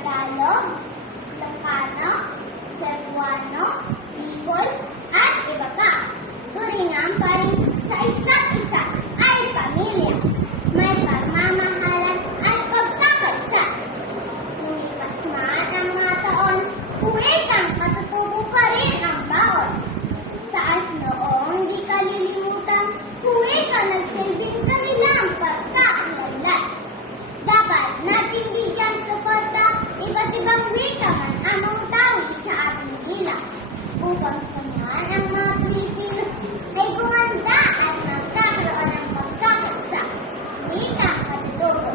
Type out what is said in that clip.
Tagalog, Ilocano, Cebuano, Bicol, at iba pa. Turingan pa rin sa isa't isa ay pamilya. May pagmamahalan at pagkakatsa. Lumipas man ang mga taon, huwikang matutubo pa rin ang baon. Taas noong di kalilimutan, huwikang nagsilbing kanilang pagkakaunlad. Dapat natin bigyan suporta, iba't ibang wika man ang tawi sa ating gilang. Upang samahan ang mga Pilipino ay gumanda at magkakaroon ng pagkakatsa. Wika, katutubo.